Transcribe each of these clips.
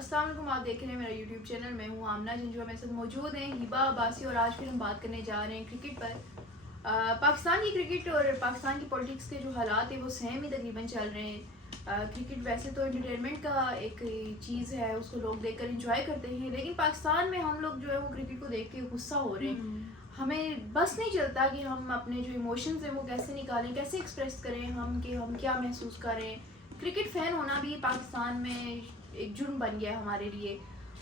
अस्सलाम वालेकुम, आप देख रहे हैं मेरा यूट्यूब चैनल। मैं हूँ आमना जिन, मेरे साथ मौजूद हैं हिबा अब्बासी और आज फिर हम बात करने जा रहे हैं क्रिकेट पर। पाकिस्तान की क्रिकेट और पाकिस्तान की पॉलिटिक्स के जो हालात हैं वो सेम ही तकरीबन चल रहे हैं। क्रिकेट वैसे तो एंटरटेनमेंट का एक चीज़ है, उसको लोग देखकर इंजॉय करते हैं, लेकिन पाकिस्तान में हम लोग जो है वो क्रिकेट को देख के गुस्सा हो रहे हैं। हमें बस नहीं चलता कि हम अपने जो इमोशंस हैं वो कैसे निकालें, कैसे एक्सप्रेस करें हम कि हम क्या महसूस करें। क्रिकेट फ़ैन होना भी पाकिस्तान में एक जुर्म बन गया है हमारे लिए।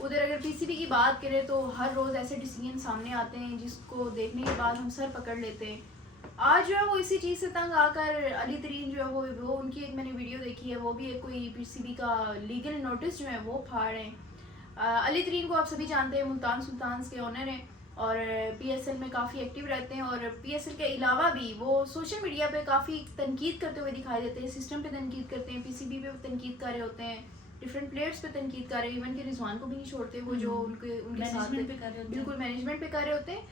उधर अगर पीसीबी की बात करें तो हर रोज़ ऐसे डिसीजन सामने आते हैं जिसको देखने के बाद हम सर पकड़ लेते हैं। आज जो है वो इसी चीज़ से तंग आकर अली तरीन जो है वो उनकी एक मैंने वीडियो देखी है, वो भी एक कोई पीसीबी का लीगल नोटिस जो है वो फाड़ रहे हैं। अली तरीन को आप सभी जानते हैं, मुल्तान सुल्तान्स के ओनर हैं और पीएसएल में काफ़ी एक्टिव रहते हैं और पीएसएल के अलावा भी वो सोशल मीडिया पे काफ़ी तनकीद करते हुए दिखाई देते हैं, सिस्टम पे तनकीद करते हैं, पीसीबी पे तनकीद कर रहे होते हैं, डिफरेंट प्लेयर्स पे तनकीद कर रहे हैं, इवन के रिजवान को भी नहीं छोड़ते वो जो उनके साथ बिल्कुल मैनेजमेंट पे कर रहे होते हैं।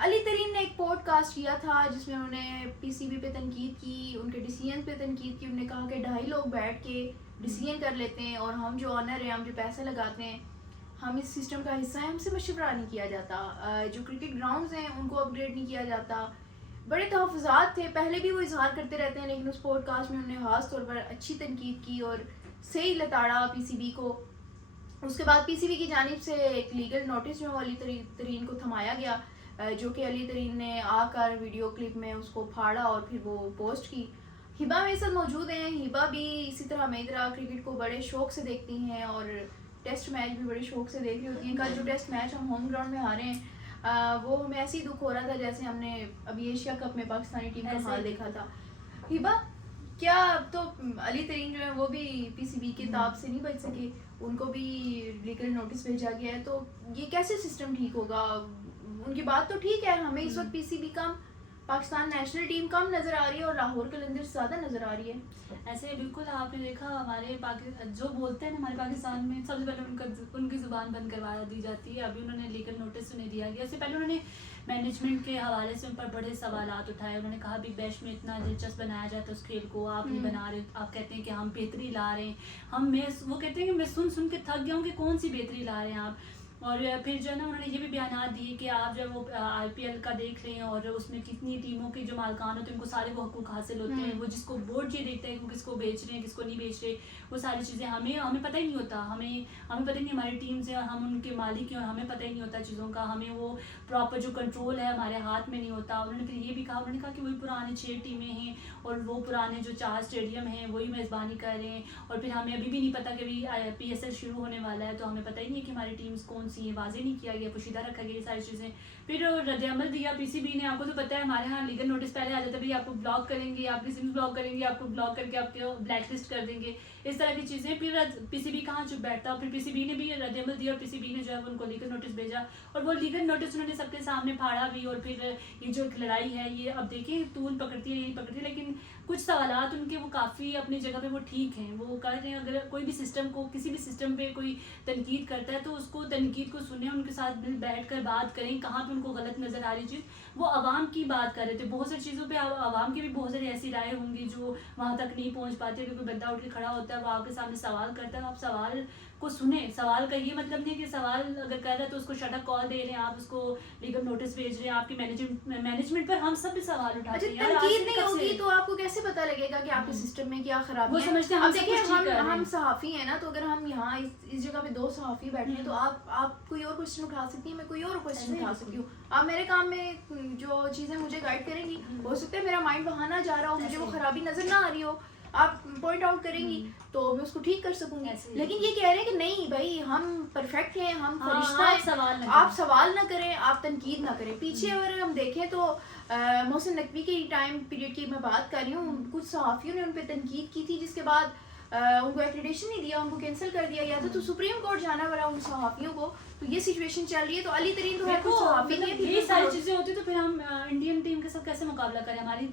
अली तरीन ने एक पॉडकास्ट किया था जिसमें उन्होंने पीसीबी पे तनकीद की, उनके डिसीजन पे तनकीद की। उन्होंने कहा कि 2.5 लोग बैठ के डिसीजन कर लेते हैं और हम जो ऑनर हैं, हम जो पैसे लगाते हैं, हम इस सिस्टम का हिस्सा हैं, हमसे मशवरा नहीं किया जाता। जो क्रिकेट ग्राउंड्स हैं उनको अपग्रेड नहीं किया जाता। बड़े तहफ़्फ़ुज़ात थे, पहले भी वो इजहार करते रहते हैं, लेकिन उस पॉडकास्ट में उन्होंने ख़ास तौर पर अच्छी तनकीद की और सही लताड़ा पीसीबी को। उसके बाद पीसीबी की जानिब से एक लीगल नोटिस जो अली तरीन को थमाया गया, जो कि अली तरीन ने आकर वीडियो क्लिप में उसको फाड़ा और फिर वो पोस्ट की। हिबा मेरे साथ मौजूद हैं। हिबा भी इसी तरह मेरी तरह क्रिकेट को बड़े शौक से देखती हैं और टेस्ट मैच भी बड़े शौक से देख रही होती हैं। कल जो टेस्ट मैच हम होम ग्राउंड में हारे हैं, वो हमें ऐसे ही दुख हो रहा था जैसे हमने अभी एशिया कप में पाकिस्तानी टीम का हाल देखा था। हिबा, क्या अब तो अली तरीन जो है वो भी पीसीबी के ताब से नहीं बच सके, उनको भी लीगल नोटिस भेजा गया है, तो ये कैसे सिस्टम ठीक होगा? उनकी बात तो ठीक है, हमें इस वक्त पीसीबी कम, पाकिस्तान नेशनल टीम कम नज़र आ रही है और लाहौर कलंदर्स ज़्यादा नज़र आ रही है। ऐसे बिल्कुल आपने देखा हमारे पाकिस्तान जो बोलते हैं हमारे पाकिस्तान में सबसे पहले उनकी ज़ुबान बंद करवा दी जाती है। अभी उन्होंने लीगल नोटिस उन्हें दिया गया, इससे पहले उन्होंने मैनेजमेंट के हवाले से उन पर बड़े सवालात उठाए। उन्होंने कहा बिग बैश में इतना दिलचस्प बनाया जाता है उस खेल को, आप नहीं बना रहे, आप कहते हैं कि हम बेहतरी ला रहे हैं, वो कहते हैं कि मैं सुन के थक गया हूँ कि कौन सी बेहतरी ला रहे हैं आप। और फिर जो है ना उन्होंने ये भी बयान दिए कि आप जो वो आईपीएल का देख लें और उसमें कितनी टीमों के जो मालकान होते हैं उनको सारे वो हकूक हासिल होते हैं, वो जिसको बोर्ड ये देखता है कि किसको बेच रहे हैं किसको नहीं बेच रहे, वो सारी चीज़ें हमें पता ही नहीं होता। हमें पता ही नहीं हमारी टीम से, हम उनके मालिक हैं और हमें पता ही नहीं होता चीज़ों का, हमें वो प्रॉपर जो कंट्रोल है हमारे हाथ में नहीं होता। उन्होंने फिर ये भी कहा, उन्होंने कहा कि वही पुरानी 6 टीमें हैं और वो पुराने जो 4 स्टेडियम हैं वही मेज़बानी कर रहे हैं और फिर हमें अभी भी नहीं पता कि अभी पीएसएल शुरू होने वाला है, तो हमें पता ही नहीं है कि हमारी टीम्स कौन सी हैं, वाजे नहीं किया गया, पोशीदा रखा गया ये सारी चीज़ें। फिर रद्द-ए-अमल दिया पीसीबी ने। आपको तो पता है हमारे यहाँ लीगल नोटिस पहले आ जाता है, भाई आपको ब्लॉक करेंगे, आपकी सिम ब्लॉक करेंगे, आपको ब्लॉक करके आपको ब्लैक लिस्ट कर देंगे, इस तरह की चीज़ें। फिर पीसीबी कहाँ चुप बैठता, फिर पीसीबी ने भी रद्द-ए-अमल दिया और पीसीबी ने जो है उनको लीगल नोटिस भेजा और वो लीगल नोटिस उन्होंने सबके सामने फाड़ा भी। और फिर ये जो एक लड़ाई है ये अब देखिए तूल पकड़ती है यही पकड़ती है, लेकिन कुछ सवालात उनके वो काफ़ी अपनी जगह पे वो ठीक हैं। वो कह रहे हैं अगर कोई भी सिस्टम को, किसी भी सिस्टम पे कोई तनकीद करता है तो उसको तनकीद को सुने, उनके साथ बैठ कर बात करें, कहाँ पे उनको गलत नज़र आ रही चीज़। वो आवाम की बात कर रहे थे, बहुत सारी चीज़ों पे आवाम की भी बहुत सारी ऐसी राय होंगी जो वहाँ तक नहीं पहुँच पाती। अगर कोई बंदा उठ के खड़ा होता है, वो आपके सामने सवाल करता है, आप सवाल को सुने। सवाल का ये मतलब नहीं कि सवाल अगर कर रहा है तो उसको शट अप कॉल दे रहे हैं, आप उसको लीगल नोटिस भेज रहे हैं। आपकी मैनेजमेंट पर हम सब भी सवाल उठाते हैं। तनकीद नहीं होगी तो आपको कैसे पता लगेगा कि आपके सिस्टम में क्या खराबी है? वो समझते हैं अब देखिए हम सहाफ़ी हैं ना, तो अगर हम यहाँ इस जगह पे 2 सहाफ़ी बैठे हैं तो आप कोई और क्वेश्चन उठा सकती हैं, मैं कोई और क्वेश्चन उठा सकती हूँ। आप मेरे काम में जो चीज़ें मुझे गाइड करेंगी, हो सकता है मेरा माइंड वहाँ ना जा रहा हो, मुझे वो खराबी नज़र ना आ रही हो, आप पॉइंट आउट करेंगी तो मैं उसको ठीक कर सकूंगी। लेकिन ये कह रहे हैं कि नहीं भाई हम परफेक्ट हैं, हम फरिश्ता हैं, आप सवाल ना करें, आप तनकीद ना करें। पीछे अगर हम देखें तो मोहसिन नकवी के टाइम पीरियड की मैं बात कर रही हूँ, कुछ सहाफ़ियों ने उन पर तनकीद की थी जिसके बाद उनको एक्रेडिटेशन नहीं दिया, उनको कैंसिल कर दिया गया था, तो सुप्रीम कोर्ट जाना पड़ा उन सहाफ़ियों को। तो ये सिचुएशन चल रही है। तो अली तरीन तो है कुछ सहाफ़ी नहीं है, ये सारी चीज़ें होती तो फिर हम इंडियन टीम के साथ कैसे मुकाबला करें? हमारी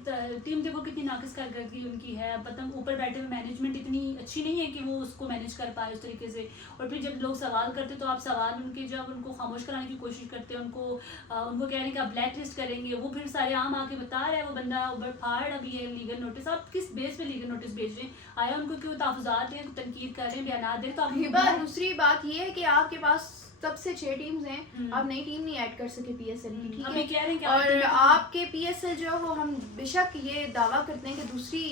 टीम देखो कितनी नाकिस कारकर्दगी उनकी है, मतलब ऊपर बैठे हुए मैनेजमेंट इतनी अच्छी नहीं है कि वो उसको मैनेज कर पाए उस तरीके से। और फिर जब लोग सवाल करते तो आप सवाल उनके जब उनको खामोश कराने की कोशिश करते हैं, उनको कह रहे हैं कि आप ब्लैक लिस्ट करेंगे, वो फिर सारे आम आके बता रहे हैं वो बंदा फाड़ अभी है लीगल नोटिस। आप किस बेस पे लीगल नोटिस भेज रहे हैं? आया उनको क्यों तहफ़्फ़ुज़ात हैं, तनकीद कर रहे हैं, बयानात दे रहे हैं, तो आप हिबा दूसरी बात ये है कि आपके पास तब से 6 टीम्स हैं, आप नई टीम नहीं ऐड कर सके पीएसएल की, ठीक अभी कह रहे हैं कि है। और आपके पीएसएल जो है वो हम बेशक ये दावा करते हैं कि दूसरी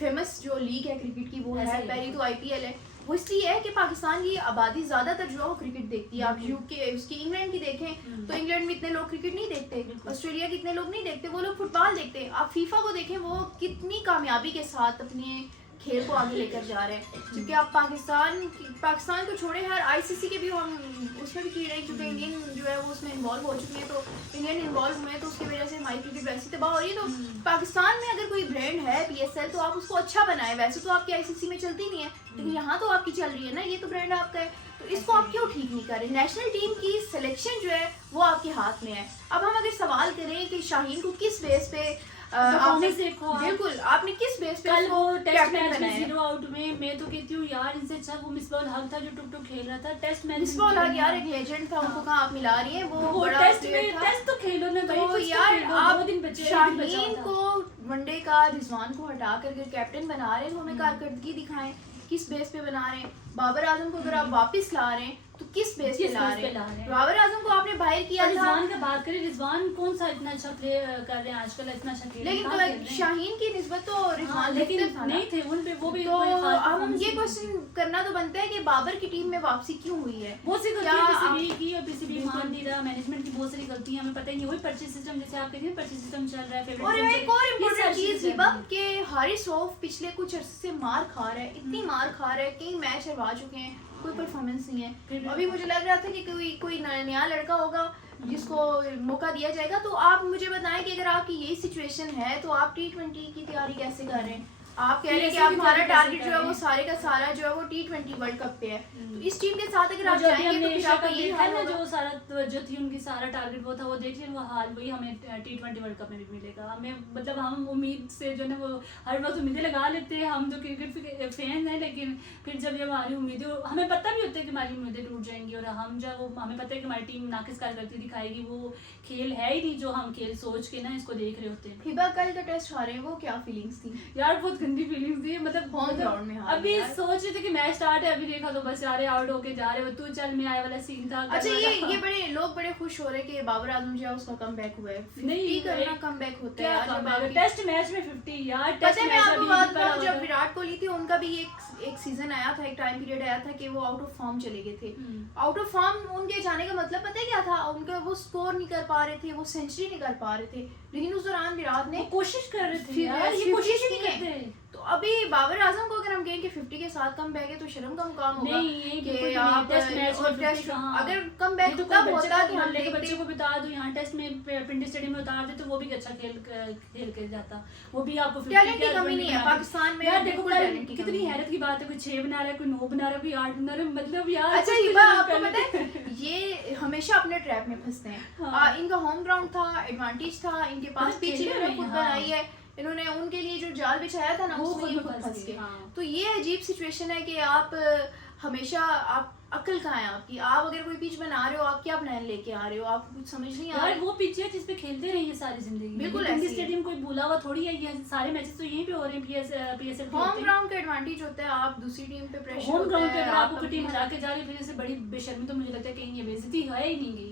फेमस जो लीग है क्रिकेट की वो है, पहली तो आईपीएल है। वो इसलिए है कि पाकिस्तान की आबादी ज़्यादातर जो है वो क्रिकेट देखती है। आप यूके उसकी इंग्लैंड की देखें तो इंग्लैंड में इतने लोग क्रिकेट नहीं देखते, ऑस्ट्रेलिया के इतने लोग नहीं देखते, वो लोग फुटबॉल देखते हैं। आप फीफा को देखें, वो कितनी कामयाबी के साथ अपने खेल को आगे लेकर जा रहे हैं। क्योंकि आप पाकिस्तान को छोड़े, हर आईसीसी के भी हम उसमें भी कीड़े, क्योंकि इंडियन जो है वो उसमें इन्वॉल्व हो चुके हैं, तो इंडियन इन्वॉल्व हुए हैं, तो उसकी वजह से हमारी क्रिकेट वैसी तबाह हो रही है। तो पाकिस्तान में अगर कोई ब्रांड है पीएसएल तो आप उसको अच्छा बनाए। वैसे तो आपकी आईसीसी में चलती नहीं है, लेकिन यहाँ तो आपकी चल रही है ना, ये तो ब्रांड आपका है, तो इसको आप क्यों ठीक नहीं कर रहे? नेशनल टीम की सिलेक्शन जो है वो आपके हाथ में है। अब हम अगर सवाल करें कि शाहीन को किस बेस पे आपने बिल्कुल आपने किस बेस पे कल वो टेस्ट मैच में बनाया? 0 आउट में मैं तो कहती हूँ यार, इनसे अच्छा वो मिसबाह हक था जो टुक टुक खेल रहा था टेस्ट मैच। मिसबाह हक यार एक लेजेंड था, उनको कहाँ आप मिला रही हैं? वो बड़ा टेस्ट में टेस्ट तो खेलो ना भाई, तो यार आप आप शाहीन को वनडे का रिजवान को हटा करके कैप्टन बना रहे हैं, तो हमें कारकर्दगी दिखाएं, किस बेस पे बना रहे हैं? बाबर आजम को अगर आप वापस ला रहे हैं तो किस बेस पे ला रहे हैं? बाबर आजम को आपने बाहर किया था। रिजवान की बात करें, रिजवान कौन सा इतना अच्छा प्ले कर रहे हैं आजकल, इतना अच्छा खेल, लेकिन तो शाहीन की निस्बत तो रिजवान लेकिन नहीं थे उन पे, वो भी तो अब हम ये क्वेश्चन करना तो बनता है कि बाबर की टीम में वापसी क्यों हुई है? बहुत सी गलतियां पीसीबी की, और पीसीबी मान नहीं रहा, मैनेजमेंट की बहुत सारी गलतियां, हमें पता ही नहीं। वही पर्चेज सिस्टम, जैसे आप कहते हैं पर्चेज सिस्टम चल रहा है। और एक और इम्पोर्टेंट चीज हिबा के हारिस रऊफ पिछले कुछ अरसे से मार खा रहा है, इतनी मार खा रहा है, कई मैच हरवा चुके हैं, कोई परफॉर्मेंस नहीं है। अभी मुझे लग रहा था कि कोई नया लड़का होगा जिसको मौका दिया जाएगा। तो आप मुझे बताएं कि अगर आपकी यही सिचुएशन है तो आप T20 की तैयारी कैसे कर रहे हैं? आप कह रहे हैं कि आप हमारा टारगेट जो है वो सारे का सारा जो है वो T20 वर्ल्ड कप पे है, तो इस टीम के साथ अगर आप जाएंगे तो फिर आपका ये हाल होगा। जो सारा तवज्जो थी उनकी, सारा टारगेट वो था, वो देख लें, वो हाल वही हमें T20 वर्ल्ड कप में भी मिलेगा। हमें मतलब हम उम्मीद से जो है वो हर वक्त उम्मीदें लगा लेते हैं, हम जो क्रिकेट फैन हैं, लेकिन फिर जब ये हमारी उम्मीदें, हमें पता भी होता है कि हमारी उम्मीदें टूट जाएंगी, और हम जब वो हमें पता है कि हमारी टीम नाकिस कारकर्दगी दिखाएगी, वो खेल है ही नहीं जो हम खेल सोच के ना इसको देख रहे होते हैं। हिबा कल का टेस्ट हारे, वो क्या फीलिंग्स थी यार? बहुत गंदी फीलिंग्स थी, मतलब होम ग्राउंड में हारे। अभी सोच रहे थे कि मैच स्टार्ट है, अभी देखा तो बस यार आउट होके जा रहे हो, तू चल मैं आए वाला सीन था। अच्छा ये बड़े लोग बड़े खुश हो रहे कि बाबर आजम जो है उसका कमबैक हुआ है। 50 करना कमबैक होता है यार, टेस्ट मैच में 50 यार। पता है मैं आपको बात बताऊं, जब विराट कोहली थी उनका भी एक सीजन आया था, एक टाइम पीरियड आया था कि वो आउट ऑफ फॉर्म चले गए थे। आउट ऑफ फॉर्म उनके जाने का मतलब पता है क्या था? उनका वो स्कोर नहीं कर पा रहे थे, वो सेंचुरी नहीं कर पा रहे थे, लेकिन उस दौरान विराट ने कोशिश कर रहे थे यार, ये कोशिश नहीं करते। तो अभी बाबर आजम को अगर हम कहें कि 50 के साथ कम बैक है तो शर्म का मुकाम होगा कि आप टेस्ट मैच में टेस्ट अगर कम बैक तो तब होता कि हम लेके बच्चे को बता दो यहाँ टेस्ट में पिंडी स्टेडियम में उतार दे तो वो भी अच्छा खेल के जाता, वो भी आपको टैलेंट की कमी नहीं है पाकिस्तान में। यार देखो कितनी हैरत की बात है, कोई 6 बना रहा है, कोई 9 बना रहा है, कोई 8 बना रहा है, मतलब यार। अच्छा ये बात आपको पता है, ये हमेशा अपने ट्रैप में फंसते हैं। इनका होम ग्राउंड था, एडवांटेज था, इनके पास पिच इन्होंने खुद बनाई है, इन्होंने उनके लिए जो जाल बिछाया था ना उसमें ये खुद फंस गए। तो ये अजीब सिचुएशन है कि आप हमेशा आप अकल कहाँ है आपकी? आप अगर कोई पिच बना रहे हो, आप क्या प्लान लेके आ रहे हो? आप कुछ समझ नहीं आ रहा। वो पिच है जिस पे खेलते रहे ये सारी जिंदगी, बिल्कुल ऐसे स्टेडियम कोई भूला हुआ थोड़ी है, ये सारे मैचेस तो यहीं पे हो रहे हैं। पीएसएल होम ग्राउंड का एडवांटेज होता है, आप दूसरी टीम पे प्रेशर होम ग्राउंड पे अगर आपको टीम हरा के जा रही है, फिर इससे बड़ी बेशर्मी तो मुझे लगता है कहीं ये बेइज्जती है ही नहीं गई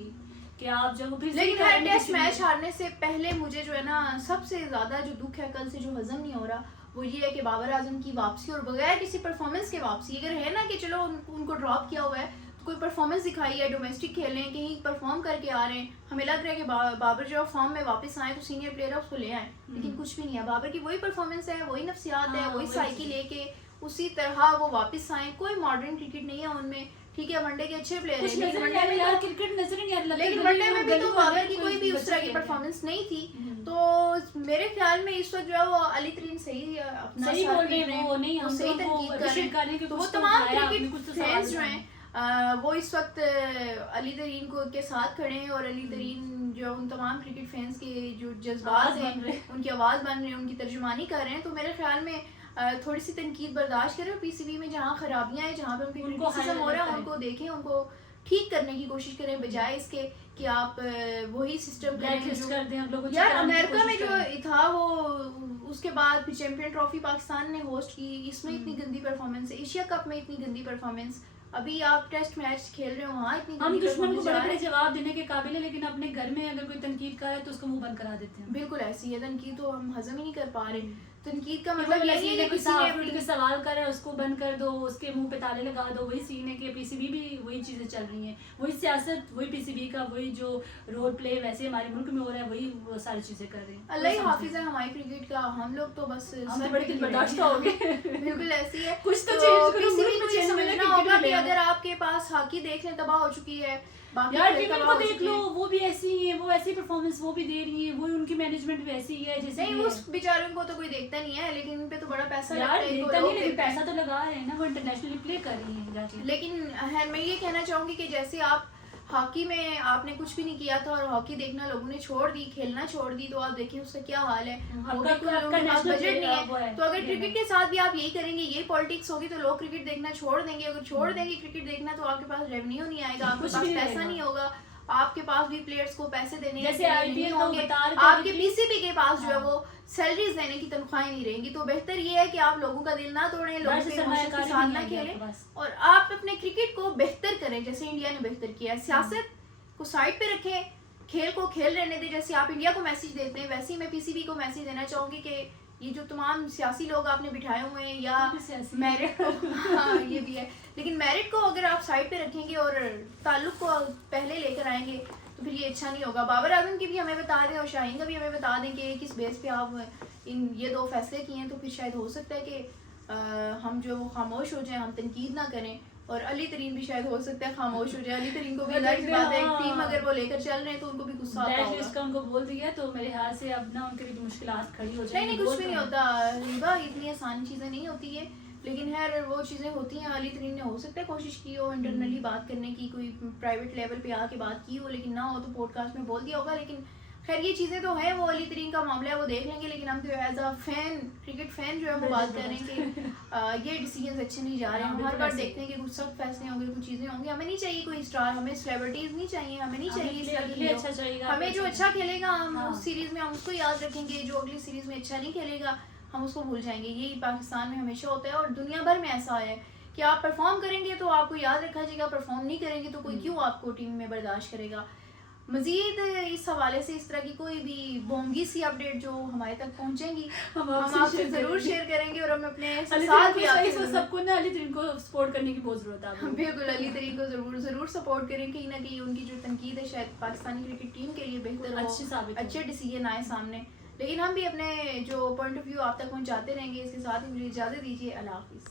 कि आप जब फिर। लेकिन हर टेस्ट मैच हारने से पहले मुझे जो है ना सबसे ज्यादा जो दुख है कल से जो हजम नहीं हो रहा वो ये है कि बाबर आजम की वापसी, और बगैर किसी परफॉर्मेंस के वापसी। अगर है ना कि चलो उनको ड्रॉप किया हुआ है तो कोई परफॉर्मेंस दिखाई है, डोमेस्टिक खेल रहे हैं, कहीं परफॉर्म करके आ रहे हैं, हमें लग रहा है कि बाबर जो फॉर्म में वापस आए तो सीनियर प्लेयर है उसको ले आए, लेकिन कुछ भी नहीं है। बाबर की वही परफॉर्मेंस है, वही नफ्सियात है, वही साइकिल लेके उसी तरह वो वापस आए। कोई मॉडर्न क्रिकेट नहीं है उनमें, ठीक है वनडे के अच्छे प्लेयर हैं, लेकिन वनडे में यार क्रिकेट नजर नहीं आ रहा, लेकिन वनडे में भी तो बाबर की कोई भी उस तरह की परफॉर्मेंस नहीं थी। तो मेरे ख्याल में इस वक्त जो है वो अली तरीन सही अपना सही बोल रहे हैं, वो नहीं, वो सही तनकीद कर रहे हैं। तो वो तमाम क्रिकेट फैंस जो हैं वो इस वक्त अली तरीन को के साथ खड़े हैं, और अली तरीन जो उन तमाम क्रिकेट फैंस के जो जज्बात हैं उनकी आवाज़ बन रहे हैं, उनकी तर्जुमानी कर रहे हैं। तो मेरे ख्याल में थोड़ी सी तनकीद बर्दाश्त करें, पीसीबी में जहाँ खराबियाँ हैं, जहाँ पे उनको क्रिटिसिज्म हो रहा है उनको देखें, उनको ठीक करने की कोशिश करें, बजाय इसके कि आप वही सिस्टम ब्लैकलिस्ट कर दें हम लोगों को। यार चलाने की अमेरिका में कोशिश जो करें। था वो, उसके बाद फिर चैंपियन ट्रॉफी पाकिस्तान ने होस्ट की, इसमें इतनी गंदी परफॉर्मेंस है, एशिया कप में इतनी गंदी परफॉर्मेंस, अभी आप टेस्ट मैच खेल रहे हो वहाँ इतनी हम गंदी दुश्मन को performance बड़े जा बड़े रही है। जवाब देने के काबिल है, लेकिन अपने घर में अगर कोई तनकीद कर रहा है तो उसका मुंह बंद करा देते हैं। बिल्कुल ऐसी है तनकीद, तो हम हजम ही नहीं कर पा रहे। तनकीद का मतलब मतलब ये यही सीन है है कि कि किसी ने अपनी सवाल कर रहा है उसको बंद कर दो, उसके मुंह पे ताले लगा दो। वही सीन है कि पीसीबी भी वही चीजें चल रही हैं, वही सियासत, वही पीसीबी का वही जो रोल प्ले वैसे हमारे मुल्क में हो रहा है, वही वो सारी चीजें कर रहे हैं। अल्लाह ही हाफिज है हमारी क्रिकेट का, हम लोग तो बस हम सर तो बड़े पे दिल बर्दाश्त हो गए। बिल्कुल ऐसी है। कुछ तो change करो, किसी मुल्क भी में को ये change मिले, समझना cricket होगा में कि ले आओ। अगर आपके पास हॉकी देख लें तबाह हो चुकी है, बाकी यार खेल टीम तबाह को हो देख चुके लो, हैं। वो भी ऐसी ही है, वो ऐसी परफॉर्मेंस वो भी दे रही है, वो उनकी मैनेजमेंट भी ऐसी ही है जैसे नहीं ये उस बेचारों को तो कोई देखता नहीं है, लेकिन इन पे तो बड़ा पैसा लगता यार है, इनको देखता लोग नहीं, लेकिन देखते हैं। पैसा तो लगा रहे हैं ना, वो इंटरनेशनली प्ले कर रही है जाके। लेकिन है, मैं ये कहना चाहूंगी कि जैसे आप हॉकी में आपने कुछ भी नहीं किया था और हॉकी देखना लोगों ने छोड़ दी, खेलना छोड़ दी, तो आप देखिए उसका क्या हाल है। वो भी कुछ लोगों के पास बजट नहीं है, तो अगर क्रिकेट के साथ भी आप यही करेंगे, यही पॉलिटिक्स होगी, तो लोग क्रिकेट देखना छोड़ देंगे। अगर छोड़ देंगे क्रिकेट देखना तो आपके पास रेवेन्यू नहीं आएगा, आपके कुछ पास भी नहीं पैसा रहेगा। नहीं होगा, आपके पास भी प्लेयर्स को पैसे देने जैसे के लिए IPL नहीं को होंगे, बता रहे थे आपके कि- पीसीबी के पास जो है हाँ। वो सैलरीज देने की तनख्वाहें नहीं रहेंगी। तो बेहतर ये है कि आप लोगों का दिल ना तोड़ें, लोगों वैसे के इमोशन के सरमायाकारी साथ नहीं ना आएगी खेलें, आपके पास। और आप अपने क्रिकेट को बेहतर करें जैसे इंडिया ने बेहतर किया है। सियासत को साइड पे रखें, खेल को खेल रहने दें। जैसे आप इंडिया को मैसेज देते हैं, वैसे ही मैं पीसीबी को मैसेज देना चाहूंगी कि ये जो तमाम सियासी लोग आपने बिठाए हुए हैं या वो भी सियासी मेरिट को, हाँ ये भी है, लेकिन मेरिट को अगर आप साइड पे रखेंगे और ताल्लुक को पहले लेकर आएंगे तो फिर ये अच्छा नहीं होगा। बाबर आजम की भी हमें बता दें और शाहीन का भी हमें बता दें कि किस बेस पे आप ये दो फैसले किए हैं, तो फिर शायद हो सकता है कि हम जो वो खामोश हो जाएं, हम तनकीद ना करें। और अली तरीन भी शायद हो सकता है खामोश हो जाए, अली तरीन को भी मतलब जाहिर सी बात है, हाँ। टीम अगर वो लेकर चल रहे हैं तो उनको भी गुस्सा आता ब्लैकलिस्ट होगा। का उनको बोल दिया तो मेरे ख्याल से अब ना उनके लिए मुश्किलात खड़ी हो नहीं जाएंगी। नहीं कुछ भी नहीं होता हिबा, इतनी आसान चीज़ें नहीं होती है, लेकिन खैर वो चीज़ें होती हैं। अली तरीन ने हो सकता है कोशिश की हो इंटरनली बात करने की, कोई प्राइवेट लेवल पे आके बात की हो, लेकिन ना हो तो पॉडकास्ट में बोल दिया होगा। लेकिन खैर ये चीज़ें तो हैं, वो अली तरीन का मामला है, वो देख लेंगे। लेकिन हम तो as a fan, cricket fan जो है वो बात कर रहे हैं कि ये डिसीजन अच्छे नहीं जा रहे हैं। हम हर बार देखते हैं कि कुछ सख्त फैसले होंगे, कुछ चीज़ें होंगी। हमें नहीं चाहिए कोई स्टार, हमें सेलिब्रिटीज़ नहीं चाहिए, हमें नहीं चाहिए इस तरह की प्ले hero। अच्छा चाहिए, हमें जो अच्छा खेलेगा हम हाँ। उस सीरीज में हम उसको याद रखेंगे, जो अगली सीरीज में अच्छा नहीं खेलेगा हम उसको भूल जाएंगे। यही पाकिस्तान में हमेशा होता है और दुनिया भर में ऐसा है कि आप परफॉर्म करेंगे तो आपको याद रखा जाएगा, परफॉर्म नहीं करेंगे तो कोई क्यों आपको टीम में बर्दाश्त करेगा। मजीद इस हवाले से इस तरह की कोई भी बोंगी सी अपडेट जो हमारे तक पहुंचेंगी हम आपसे जरूर शेयर करेंगे और हम अपने साथ भी आपके जरूर- सबको ना अली तरीन को सपोर्ट करने की बहुत जरूरत है आपको। बिल्कुल अली तरीन को जरूर सपोर्ट करें। कहीं ना कहीं उनकी जो तनकीद है शायद पाकिस्तानी क्रिकेट टीम के लिए बेहतर हो, अच्छी साबित हो। अच्छे डिसीजन आए सामने। लेकिन हम भी अपने जो पॉइंट ऑफ व्यू आप तक पहुंचाते रहेंगे। इसके साथ ही मुझे इजाज़त दीजिए, अल्लाह हाफिज़।